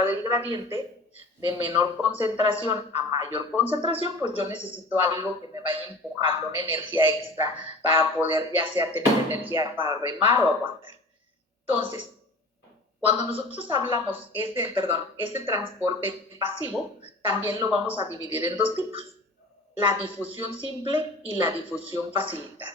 del gradiente, de menor concentración a mayor concentración, pues yo necesito algo que me vaya empujando, una energía extra para poder ya sea tener energía para remar o aguantar. Entonces, cuando nosotros hablamos este transporte pasivo, también lo vamos a dividir en dos tipos: la difusión simple y la difusión facilitada.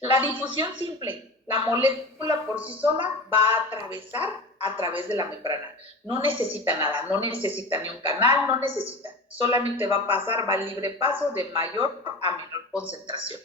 La difusión simple, la molécula por sí sola va a atravesar a través de la membrana. No necesita nada, no necesita ni un canal, no necesita. Solamente va a pasar, va a libre paso de mayor a menor concentración.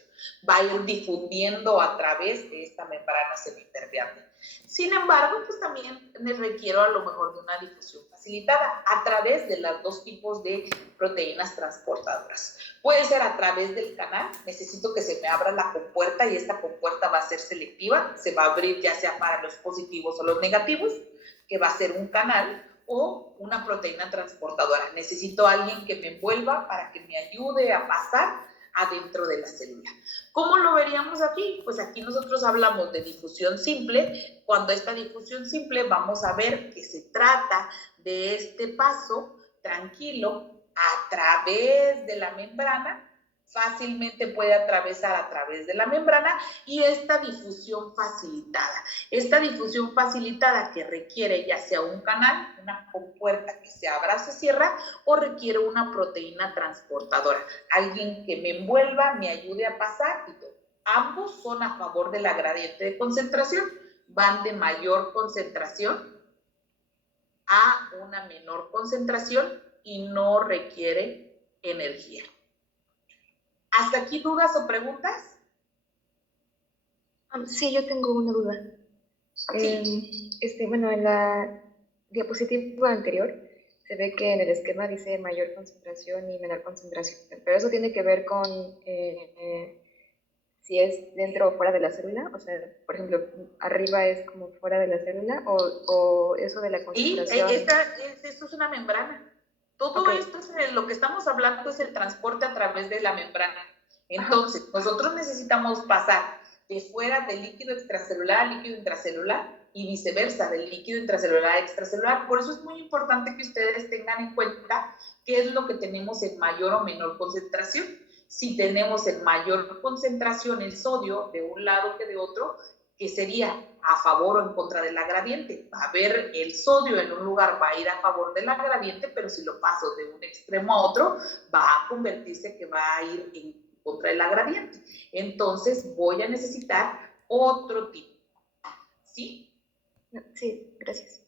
Va a ir difundiendo a través de esta membrana semipermeable. Sin embargo, pues también requiero a lo mejor de una difusión facilitada a través de los dos tipos de proteínas transportadoras. Puede ser a través del canal, necesito que se me abra la compuerta y esta compuerta va a ser selectiva, se va a abrir ya sea para los positivos o los negativos, que va a ser un canal, o una proteína transportadora. Necesito a alguien que me envuelva para que me ayude a pasar adentro de la célula. ¿Cómo lo veríamos aquí? Pues aquí nosotros hablamos de difusión simple. Cuando esta difusión simple vamos a ver que se trata de este paso tranquilo a través de la membrana, fácilmente puede atravesar a través de la membrana, y esta difusión facilitada que requiere ya sea un canal, una compuerta que se abra o se cierra, o requiere una proteína transportadora, alguien que me envuelva, me ayude a pasar y todo. Ambos son a favor de la gradiente de concentración, van de mayor concentración a una menor concentración y no requiere energía. ¿Hasta aquí dudas o preguntas? Sí, yo tengo una duda. Sí. Bueno, en la diapositiva anterior se ve que en el esquema dice mayor concentración y menor concentración, pero eso tiene que ver con si es dentro o fuera de la célula, o sea, por ejemplo, arriba es como fuera de la célula, o eso de la concentración. Sí, esto es una membrana. Todo esto es lo que estamos hablando, es el transporte a través de la membrana. Entonces, nosotros necesitamos pasar de fuera del líquido extracelular al líquido intracelular y viceversa, del líquido intracelular a extracelular. Por eso es muy importante que ustedes tengan en cuenta qué es lo que tenemos en mayor o menor concentración. Si tenemos en mayor concentración el sodio de un lado que de otro, que sería a favor o en contra de la gradiente. Va a haber el sodio en un lugar, va a ir a favor de la gradiente, pero si lo paso de un extremo a otro, va a convertirse que va a ir en contra de la gradiente. Entonces voy a necesitar otro tipo. ¿Sí? Sí, gracias.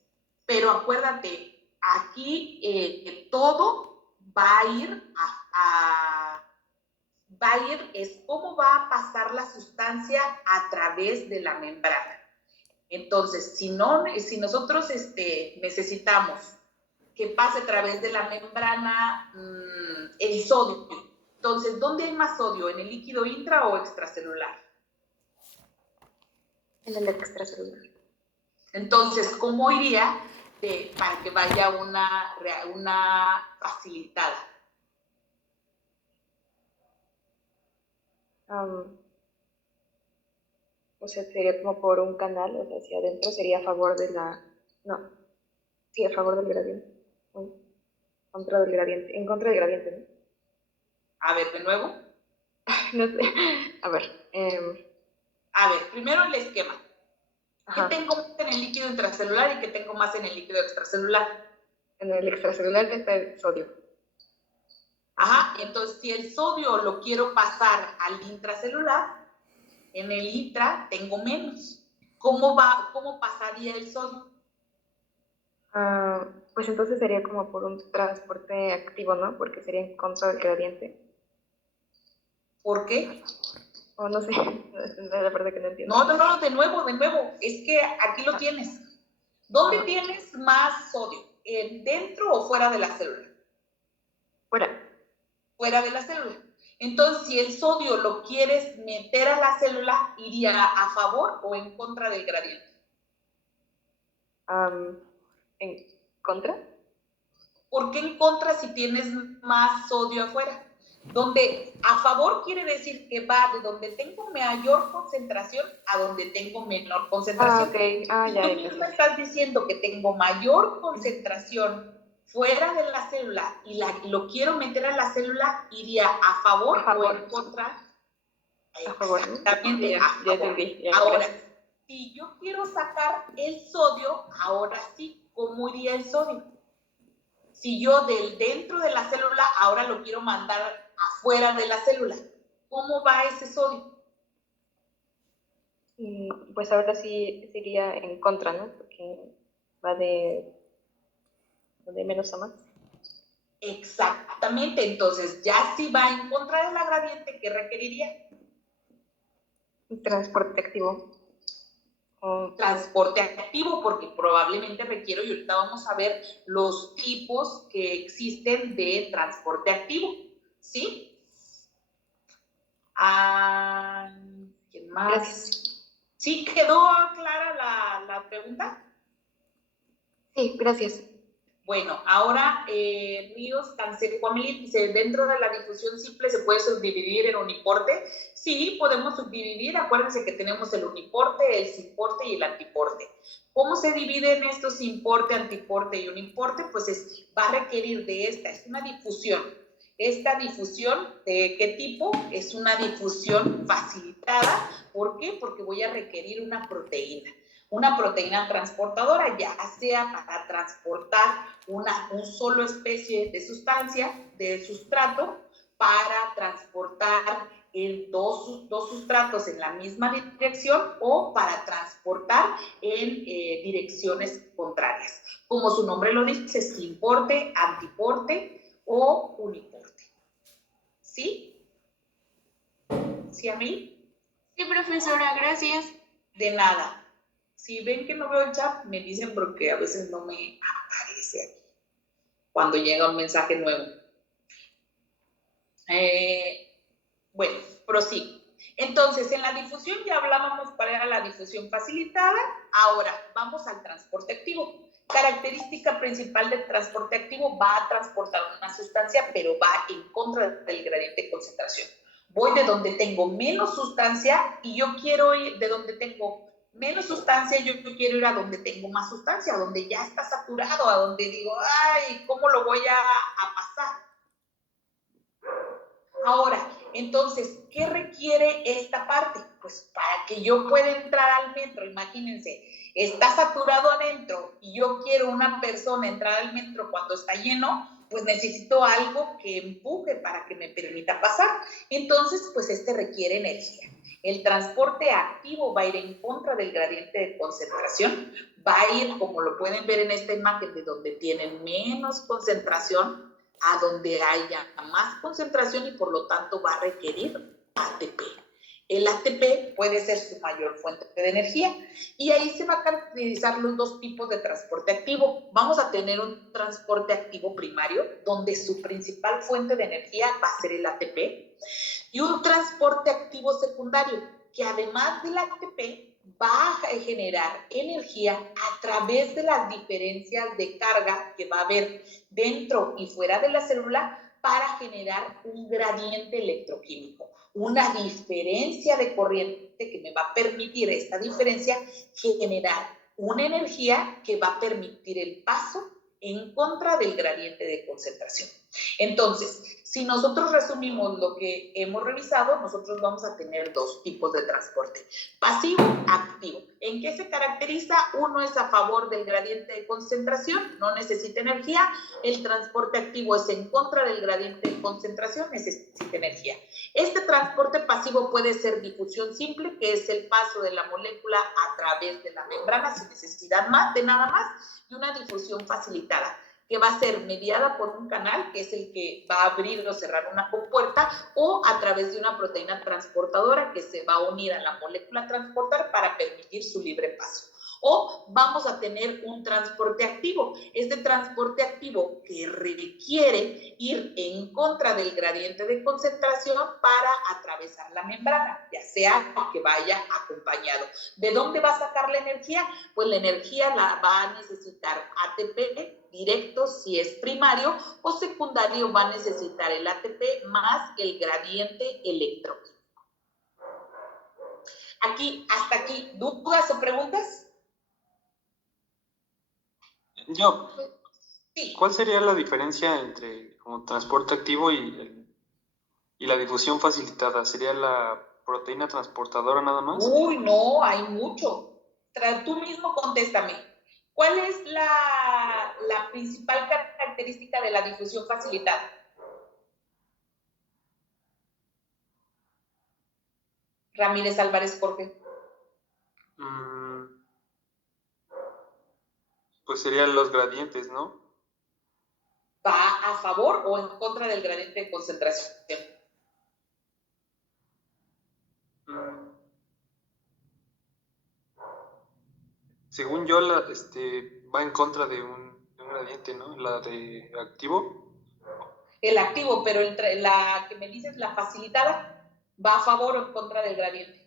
Pero acuérdate, aquí todo va a ir es cómo va a pasar la sustancia a través de la membrana. Entonces, si nosotros necesitamos que pase a través de la membrana el sodio, entonces, ¿dónde hay más sodio? ¿En el líquido intra o extracelular? En el extracelular. Entonces, ¿cómo iría para que vaya una facilitada? O sea, sería como por un canal, o sea, hacia adentro sería a favor de la... No, sí, a favor del gradiente. Contra del gradiente, en contra del gradiente, ¿no? A ver, de nuevo. No sé, a ver. A ver, primero el esquema. ¿Qué tengo más en el líquido intracelular y qué tengo más en el líquido extracelular? En el extracelular está el sodio. Entonces si el sodio lo quiero pasar al intracelular, en el intra tengo menos. ¿Cómo pasaría el sodio? Pues entonces sería como por un transporte activo, ¿no? Porque sería en contra del gradiente. ¿Por qué? O no sé, la verdad que no entiendo. No, de nuevo. Es que aquí lo tienes. ¿Dónde tienes más sodio? ¿Dentro o fuera de la célula? Fuera. Fuera de la célula. Entonces, si el sodio lo quieres meter a la célula, ¿iría a favor o en contra del gradiente? ¿En contra? ¿Por qué en contra si tienes más sodio afuera? Donde a favor quiere decir que va de donde tengo mayor concentración a donde tengo menor concentración. Ok. Ya. Tú misma estás diciendo que tengo mayor concentración fuera de la célula y lo quiero meter a la célula, iría a favor o en contra. A favor, ¿no? Exactamente, Ya, a favor. ya entendí. Ahora, Gracias. si yo quiero sacar el sodio, ahora sí, ¿cómo iría el sodio? Si yo dentro de la célula ahora lo quiero mandar afuera de la célula, ¿cómo va ese sodio? Pues ahora sí sería en contra, ¿no? Porque va de menos a más. Exactamente, entonces ya si va en contra de la gradiente, ¿qué requeriría? Transporte activo. Transporte activo, porque probablemente requiero, y ahorita vamos a ver los tipos que existen de transporte activo, ¿sí? ¿Quién más? Gracias. ¿Sí quedó clara la pregunta? Sí, gracias. Bueno, ahora Ríos Cansecuamil dice, dentro de la difusión simple se puede subdividir en uniporte. Sí, podemos subdividir. Acuérdense que tenemos el uniporte, el simporte y el antiporte. ¿Cómo se dividen estos simporte, antiporte y uniporte? Pues va a requerir de esta, es una difusión. Esta difusión, ¿de qué tipo? Es una difusión facilitada. ¿Por qué? Porque voy a requerir una proteína transportadora, ya sea para transportar un solo especie de sustancia, de sustrato, para transportar dos sustratos en la misma dirección o para transportar en direcciones contrarias. Como su nombre lo dice, simporte, antiporte o uniporte. ¿Sí? ¿Sí, a mí? Sí, profesora, gracias. De nada. Si ven que no veo el chat, me dicen porque a veces no me aparece aquí cuando llega un mensaje nuevo. Bueno, prosigo. Entonces, en la difusión ya hablábamos cuál era la difusión facilitada. Ahora, vamos al transporte activo. Característica principal del transporte activo, va a transportar una sustancia, pero va en contra del gradiente de concentración. Voy de donde tengo menos sustancia y yo quiero ir de donde tengo menos sustancia, yo quiero ir a donde tengo más sustancia, a donde ya está saturado, a donde digo, ay, ¿cómo lo voy a pasar? Ahora, entonces, ¿qué requiere esta parte? Pues para que yo pueda entrar al metro, imagínense, está saturado adentro y yo quiero una persona entrar al metro cuando está lleno, pues necesito algo que empuje para que me permita pasar. Entonces, pues requiere energía. El transporte activo va a ir en contra del gradiente de concentración, va a ir, como lo pueden ver en esta imagen, de donde tienen menos concentración a donde haya más concentración y por lo tanto va a requerir ATP. El ATP puede ser su mayor fuente de energía y ahí se va a caracterizar los dos tipos de transporte activo. Vamos a tener un transporte activo primario donde su principal fuente de energía va a ser el ATP y un transporte activo secundario que además del ATP va a generar energía a través de las diferencias de carga que va a haber dentro y fuera de la célula para generar un gradiente electroquímico, una diferencia de corriente que me va a permitir esta diferencia generar una energía que va a permitir el paso en contra del gradiente de concentración. Entonces, si nosotros resumimos lo que hemos revisado, nosotros vamos a tener dos tipos de transporte, pasivo, activo. ¿En qué se caracteriza? Uno es a favor del gradiente de concentración, no necesita energía. El transporte activo es en contra del gradiente de concentración, necesita energía. Este transporte pasivo puede ser difusión simple, que es el paso de la molécula a través de la membrana sin necesidad de nada más, y una difusión facilitada, que va a ser mediada por un canal, que es el que va a abrir o cerrar una compuerta, o a través de una proteína transportadora que se va a unir a la molécula transportar para permitir su libre paso. O vamos a tener un transporte activo. Este transporte activo que requiere ir en contra del gradiente de concentración para atravesar la membrana, ya sea que vaya acompañado. ¿De dónde va a sacar la energía? Pues la energía la va a necesitar ATP directo si es primario o secundario va a necesitar el ATP más el gradiente electroquímico. Hasta aquí, ¿dudas o preguntas? Yo, Sí. ¿cuál sería la diferencia entre como transporte activo y la difusión facilitada? ¿Sería la proteína transportadora nada más? Uy, no, hay mucho. Tú mismo contéstame. ¿Cuál es la principal característica de la difusión facilitada? Ramírez Álvarez Jorge. Pues serían los gradientes, ¿no? ¿Va a favor o en contra del gradiente de concentración? Según yo, va en contra de un gradiente, ¿no? La de activo. El activo, pero la que me dices, la facilitada, ¿va a favor o en contra del gradiente?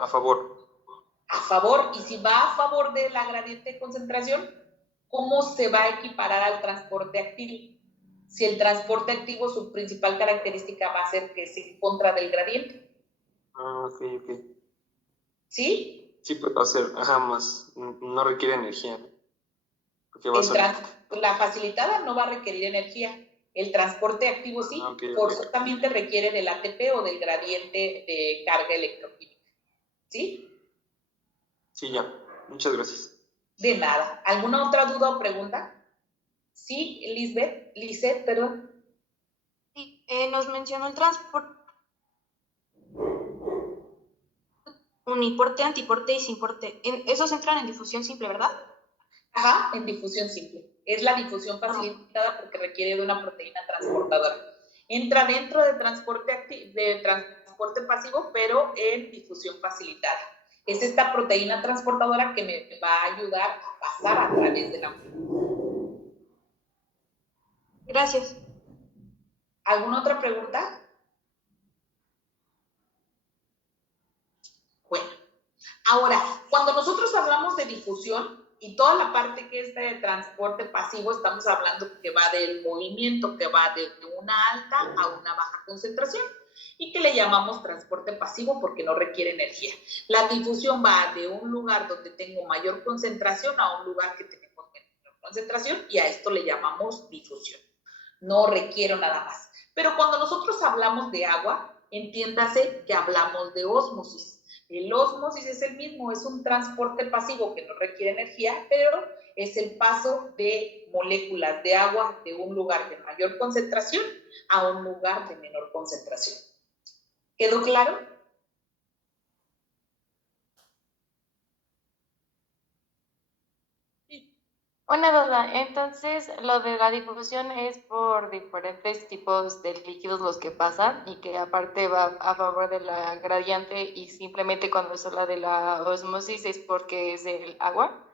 A favor. A favor. Y si va a favor de la gradiente de concentración, ¿cómo se va a equiparar al transporte activo? Si el transporte activo, su principal característica va a ser que es en contra del gradiente. Ah, ok. ¿Sí? Sí, pues va a ser, más, no requiere energía, ¿no? Porque va a ser... La facilitada no va a requerir energía. El transporte activo sí, forzosamente requiere del ATP o del gradiente de carga electroquímica. ¿Sí? Sí, ya. Muchas gracias. De nada. ¿Alguna otra duda o pregunta? Sí, Lisette, perdón. Sí, nos mencionó el transporte uniporte, antiporte y sinporte. Esos entran en difusión simple, ¿verdad? Ajá, en difusión simple. Es la difusión facilitada porque requiere de una proteína transportadora. Entra dentro de transporte pasivo, pero en difusión facilitada. Es esta proteína transportadora que me va a ayudar a pasar a través de la molécula. Gracias. ¿Alguna otra pregunta? Bueno, ahora, cuando nosotros hablamos de difusión y toda la parte que es de transporte pasivo, estamos hablando que va del movimiento, que va de una alta a una baja concentración y que le llamamos transporte pasivo porque no requiere energía. La difusión va de un lugar donde tengo mayor concentración a un lugar que tenemos menor concentración y a esto le llamamos difusión. No requiero nada más. Pero cuando nosotros hablamos de agua, entiéndase que hablamos de ósmosis. El ósmosis es el mismo, es un transporte pasivo que no requiere energía, pero es el paso de moléculas de agua de un lugar de mayor concentración a un lugar de menor concentración. ¿Quedó claro? Una duda, entonces lo de la difusión es por diferentes tipos de líquidos los que pasan y que aparte va a favor de la gradiente y simplemente cuando se habla de la osmosis es porque es el agua.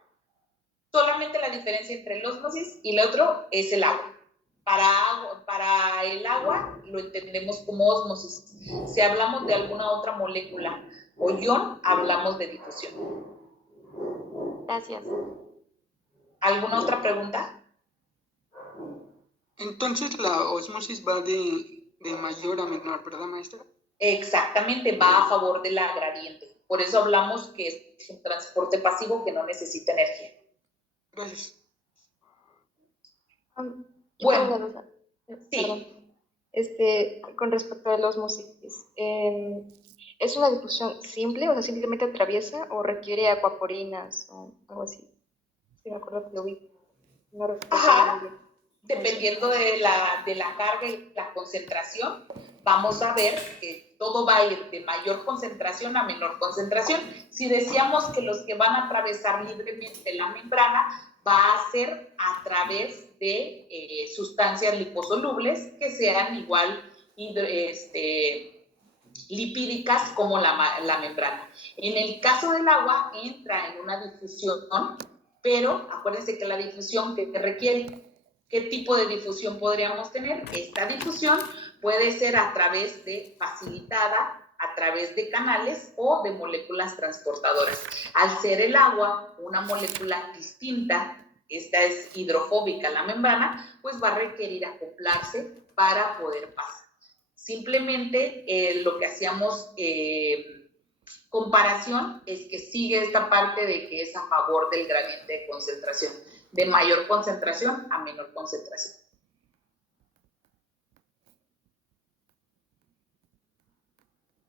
Solamente la diferencia entre el ósmosis y el otro es el agua. Para el agua lo entendemos como ósmosis. Si hablamos de alguna otra molécula o ion, hablamos de difusión. Gracias. ¿Alguna otra pregunta? Entonces la osmosis va de mayor a menor, ¿verdad, maestra? Exactamente, va a favor de la gradiente. Por eso hablamos que es un transporte pasivo que no necesita energía. Gracias. Bueno, sí. Con respecto a la osmosis, ¿es una difusión simple, o sea, simplemente atraviesa o requiere aquaporinas o algo así? Sí, me acuerdo que lo vi. No recuerdo. Ajá. Dependiendo de la carga y la concentración, vamos a ver que todo va a ir de mayor concentración a menor concentración. Si decíamos que los que van a atravesar libremente la membrana va a ser a través de sustancias liposolubles que sean igual lipídicas como la membrana. En el caso del agua entra en una difusión, pero acuérdense que la difusión que requiere, ¿qué tipo de difusión podríamos tener? Esta difusión puede ser a través de facilitada a través de canales o de moléculas transportadoras. Al ser el agua una molécula distinta, esta es hidrofóbica la membrana, pues va a requerir acoplarse para poder pasar. Simplemente lo que hacíamos comparación es que sigue esta parte de que es a favor del gradiente de concentración, de mayor concentración a menor concentración.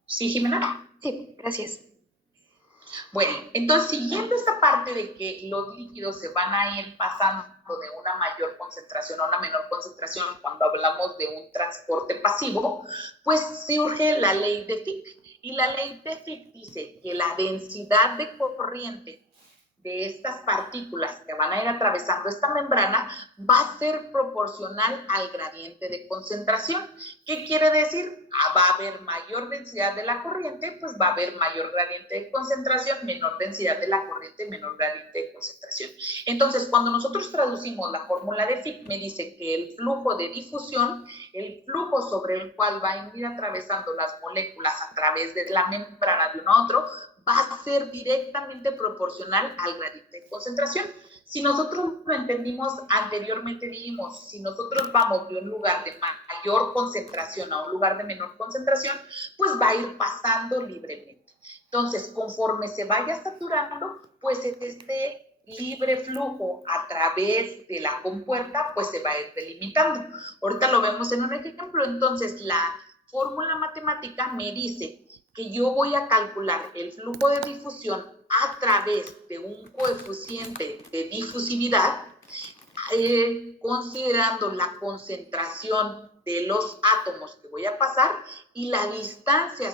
¿Sí, Jimena? Sí, gracias. Bueno, entonces siguiendo esta parte de que los líquidos se van a ir pasando de una mayor concentración a una menor concentración cuando hablamos de un transporte pasivo, pues surge la ley de Fick. Y la ley de Fick dice que la densidad de corriente de estas partículas que van a ir atravesando esta membrana va a ser proporcional al gradiente de concentración. ¿Qué quiere decir? Va a haber mayor densidad de la corriente, pues va a haber mayor gradiente de concentración, menor densidad de la corriente, menor gradiente de concentración. Entonces, cuando nosotros traducimos la fórmula de Fick, me dice que el flujo de difusión, el flujo sobre el cual va a ir atravesando las moléculas a través de la membrana de uno a otro, va a ser directamente proporcional al gradiente de concentración. Si nosotros lo entendimos anteriormente, dijimos, si nosotros vamos de un lugar de mayor concentración a un lugar de menor concentración, pues va a ir pasando libremente. Entonces, conforme se vaya saturando, pues este libre flujo a través de la compuerta, pues se va a ir delimitando. Ahorita lo vemos en un ejemplo. Entonces, la fórmula matemática me dice que yo voy a calcular el flujo de difusión a través de un coeficiente de difusividad, considerando la concentración de los átomos que voy a pasar y la distancia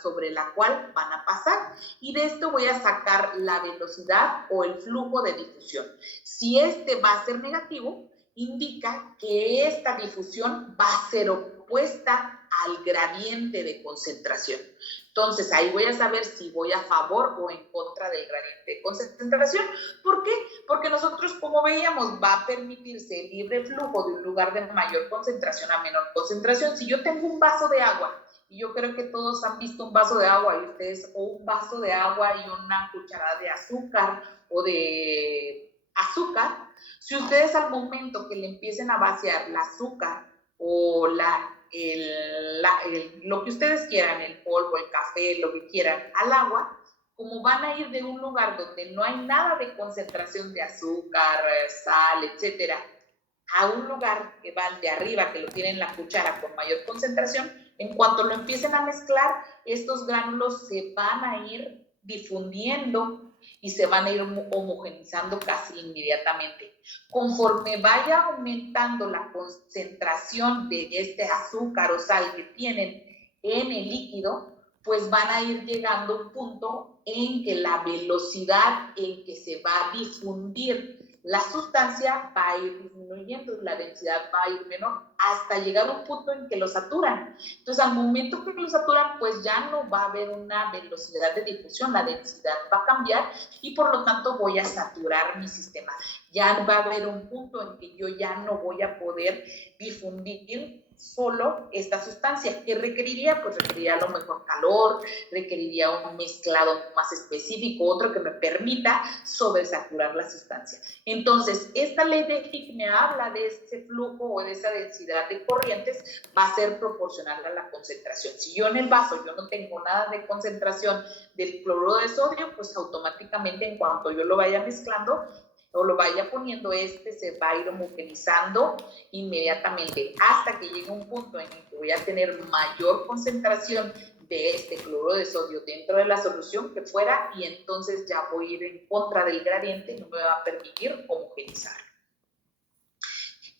sobre la cual van a pasar. Y de esto voy a sacar la velocidad o el flujo de difusión. Si este va a ser negativo, indica que esta difusión va a ser opuesta al gradiente de concentración. Entonces, ahí voy a saber si voy a favor o en contra del gradiente de concentración. ¿Por qué? Porque nosotros, como veíamos, va a permitirse el libre flujo de un lugar de mayor concentración a menor concentración. Si yo tengo un vaso de agua, y yo creo que todos han visto un vaso de agua, y ustedes, o un vaso de agua y una cucharada de azúcar o de azúcar, si ustedes al momento que le empiecen a vaciar el azúcar o lo que ustedes quieran, el polvo, el café, lo que quieran, al agua, como van a ir de un lugar donde no hay nada de concentración de azúcar, sal, etcétera, a un lugar que va de arriba, que lo tienen la cuchara con mayor concentración, en cuanto lo empiecen a mezclar, estos gránulos se van a ir difundiendo y se van a ir homogenizando casi inmediatamente. Conforme vaya aumentando la concentración de este azúcar o sal que tienen en el líquido, pues van a ir llegando a un punto en que la velocidad en que se va a difundir la sustancia va a ir disminuyendo, la densidad va a ir menor, hasta llegar a un punto en que lo saturan. Entonces, al momento que lo saturan, pues ya no va a haber una velocidad de difusión, la densidad va a cambiar y por lo tanto voy a saturar mi sistema. Ya va a haber un punto en que yo ya no voy a poder difundir solo esta sustancia. ¿Qué requeriría? Pues requeriría a lo mejor calor, requeriría un mezclado más específico, otro que me permita sobresaturar la sustancia. Entonces, esta ley de Fick me habla de ese flujo o de esa densidad de corrientes, va a ser proporcional a la concentración. Si yo en el vaso yo no tengo nada de concentración del cloruro de sodio, pues automáticamente en cuanto yo lo vaya mezclando o lo vaya poniendo, se va a ir homogenizando inmediatamente hasta que llegue un punto en el que voy a tener mayor concentración de este cloruro de sodio dentro de la solución que fuera, y entonces ya voy a ir en contra del gradiente y no me va a permitir homogenizar.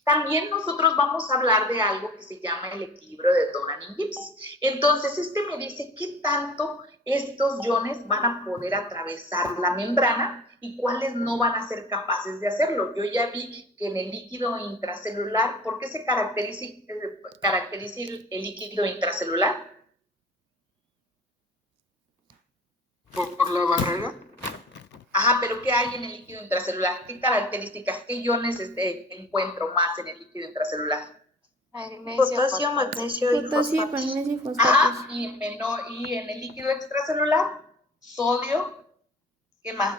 También nosotros vamos a hablar de algo que se llama el equilibrio de Donan-Gibbs. Entonces, me dice qué tanto estos iones van a poder atravesar la membrana y cuáles no van a ser capaces de hacerlo. Yo ya vi que en el líquido intracelular, ¿por qué se caracteriza el líquido intracelular? ¿Por la barrera? Ajá, pero ¿qué hay en el líquido intracelular? ¿Qué características, qué iones encuentro más en el líquido intracelular? Magnesio, Potasio, fosfato. magnesio y Potasio, fosfatos. magnesio y fosfatos. Ajá, y en el líquido extracelular, sodio, ¿qué más?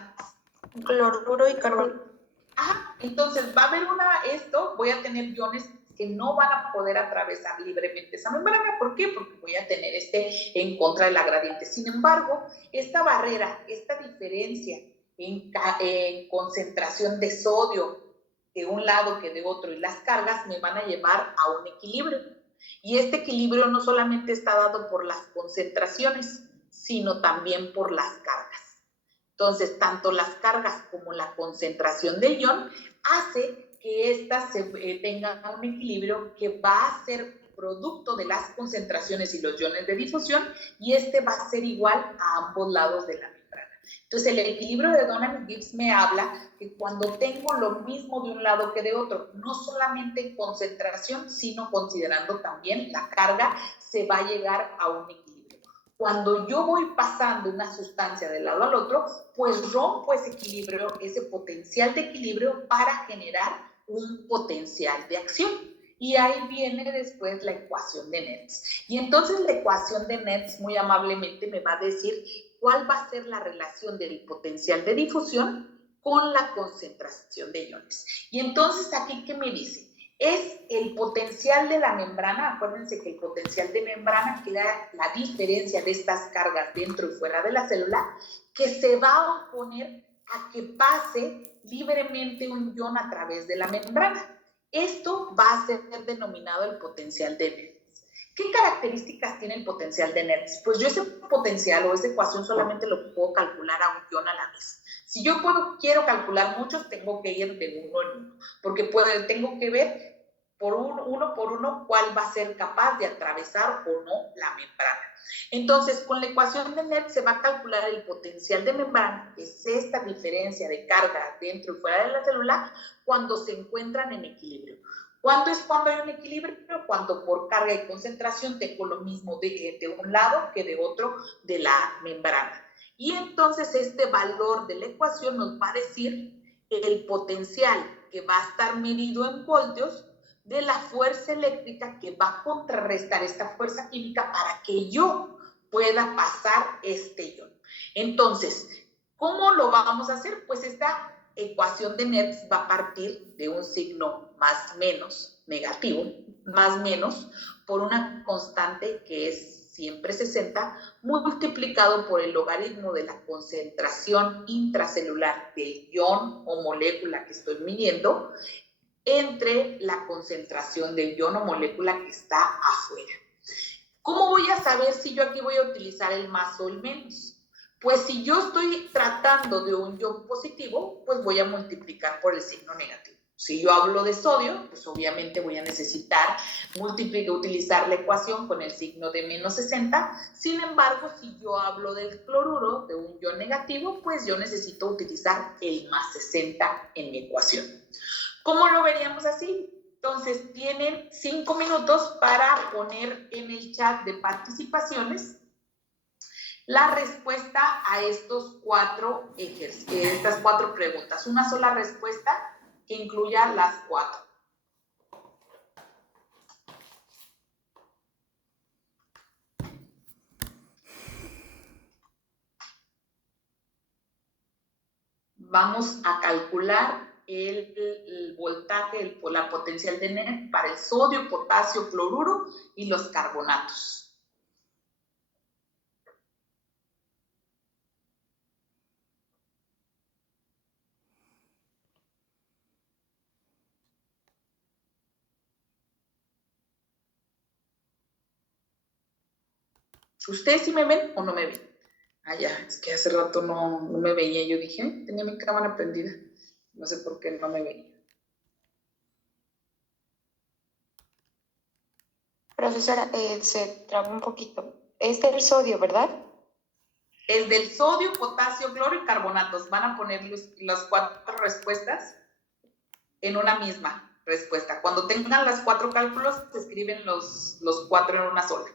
Cloruro y carbono. Ajá, entonces va a haber voy a tener iones que no van a poder atravesar libremente esa membrana. ¿Por qué? Porque voy a tener en contra de la gradiente. Sin embargo, esta barrera, esta diferencia en concentración de sodio de un lado que de otro y las cargas me van a llevar a un equilibrio. Y este equilibrio no solamente está dado por las concentraciones, sino también por las cargas. Entonces, tanto las cargas como la concentración del ion hace que éstas tengan un equilibrio que va a ser producto de las concentraciones y los iones de difusión, y va a ser igual a ambos lados de la membrana. Entonces, el equilibrio de Donan y Gibbs me habla que cuando tengo lo mismo de un lado que de otro, no solamente en concentración, sino considerando también la carga, se va a llegar a un equilibrio. Cuando yo voy pasando una sustancia de lado al otro, pues rompo ese equilibrio, ese potencial de equilibrio para generar un potencial de acción. Y ahí viene después la ecuación de Nernst. Y entonces la ecuación de Nernst muy amablemente me va a decir cuál va a ser la relación del potencial de difusión con la concentración de iones. Y entonces aquí, ¿qué me dice? Es el potencial de la membrana. Acuérdense que el potencial de membrana queda la diferencia de estas cargas dentro y fuera de la célula, que se va a oponer a que pase libremente un ion a través de la membrana. Esto va a ser denominado el potencial de Nernst. ¿Qué características tiene el potencial de Nernst? Pues yo ese potencial o esa ecuación solamente lo puedo calcular a un ion a la vez. Si yo quiero calcular muchos, tengo que ir de uno en uno, porque tengo que ver uno por uno cuál va a ser capaz de atravesar o no la membrana. Entonces, con la ecuación de Nernst se va a calcular el potencial de membrana, que es esta diferencia de carga dentro y fuera de la célula, cuando se encuentran en equilibrio. ¿Cuándo es cuando hay un equilibrio? Cuando por carga y concentración tengo lo mismo de un lado que de otro de la membrana. Y entonces este valor de la ecuación nos va a decir el potencial que va a estar medido en voltios de la fuerza eléctrica que va a contrarrestar esta fuerza química para que yo pueda pasar este ion. Entonces, ¿cómo lo vamos a hacer? Pues esta ecuación de Nernst va a partir de un signo más menos negativo, más menos, por una constante que es siempre 60, multiplicado por el logaritmo de la concentración intracelular del ion o molécula que estoy midiendo entre la concentración del ion o molécula que está afuera. ¿Cómo voy a saber si yo aquí voy a utilizar el más o el menos? Pues si yo estoy tratando de un ion positivo, pues voy a multiplicar por el signo negativo. Si yo hablo de sodio, pues obviamente voy a necesitar utilizar la ecuación con el signo de menos 60. Sin embargo, si yo hablo del cloruro, de un ion negativo, pues yo necesito utilizar el más 60 en mi ecuación. ¿Cómo lo veríamos así? Entonces, tienen 5 minutos para poner en el chat de participaciones la respuesta a estas cuatro preguntas. Una sola respuesta que incluya las 4. Vamos a calcular el voltaje, la potencial de Nernst para el sodio, potasio, cloruro y los carbonatos. ¿Ustedes sí me ven o no me ven? Ah, ya, es que hace rato no me veía. Yo dije, tenía mi cámara prendida. No sé por qué no me veía. Profesora, se trabó un poquito. Es del sodio, ¿verdad? Es del sodio, potasio, cloro y carbonatos. Van a poner las 4 respuestas en una misma respuesta. Cuando tengan las 4 cálculos, se escriben los 4 en una sola.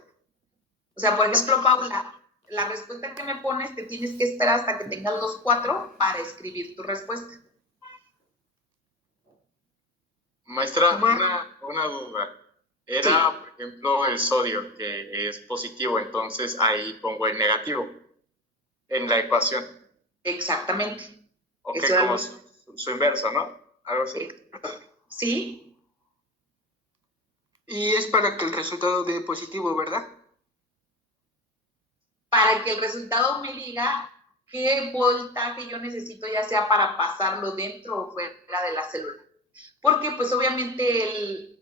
O sea, por ejemplo, Paula, la respuesta que me pones, te tienes que esperar hasta que tengas los 4 para escribir tu respuesta. Maestra, una duda. Era, por ejemplo, el sodio, que es positivo, entonces ahí pongo el negativo en la ecuación. Exactamente. Ok, Eso era como lo- su inverso, ¿no? Algo así. ¿Sí? Y es para que el resultado dé positivo, ¿verdad? Para que el resultado me diga qué voltaje yo necesito, ya sea para pasarlo dentro o fuera de la célula. Porque pues obviamente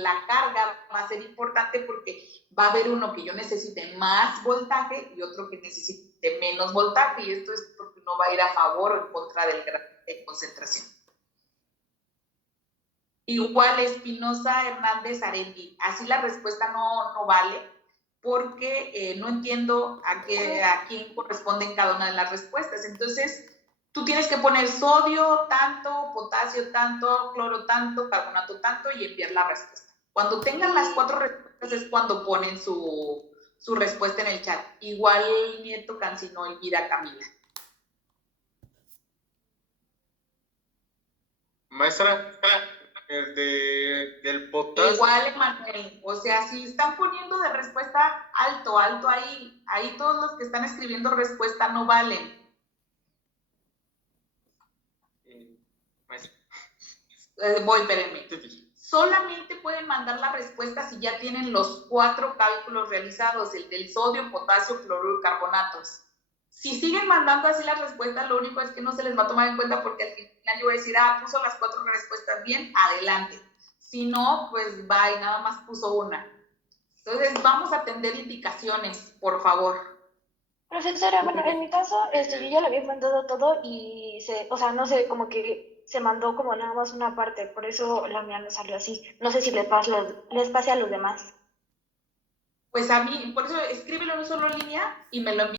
la carga va a ser importante porque va a haber uno que yo necesite más voltaje y otro que necesite menos voltaje, y esto es porque uno va a ir a favor o en contra del grado de concentración. Igual Espinosa Hernández Arendi, así la respuesta no vale, porque no entiendo a quién corresponden cada una de las respuestas. Entonces, tú tienes que poner sodio tanto, potasio tanto, cloro tanto, carbonato tanto y enviar la respuesta. Cuando tengan las 4 respuestas es cuando ponen su respuesta en el chat. Igual Nieto Cancino, Elvira, Camila. Maestra, del potasio. Igual, Emanuel, o sea, si están poniendo de respuesta alto ahí todos los que están escribiendo respuesta no valen. Espérenme. Solamente pueden mandar la respuesta si ya tienen los 4 cálculos realizados, el del sodio, potasio, cloruro y carbonatos. Si siguen mandando así las respuestas, lo único es que no se les va a tomar en cuenta porque al final yo voy a decir, puso las 4 respuestas bien, adelante. Si no, pues bye, nada más puso una. Entonces, vamos a atender indicaciones, por favor. Profesora, bueno, en mi caso, yo ya lo había mandado todo y o sea, no sé, como que se mandó como nada más una parte, por eso la mía no salió así. No sé si les pase a los demás. Pues a mí, por eso escríbelo en una sola línea y me lo envías.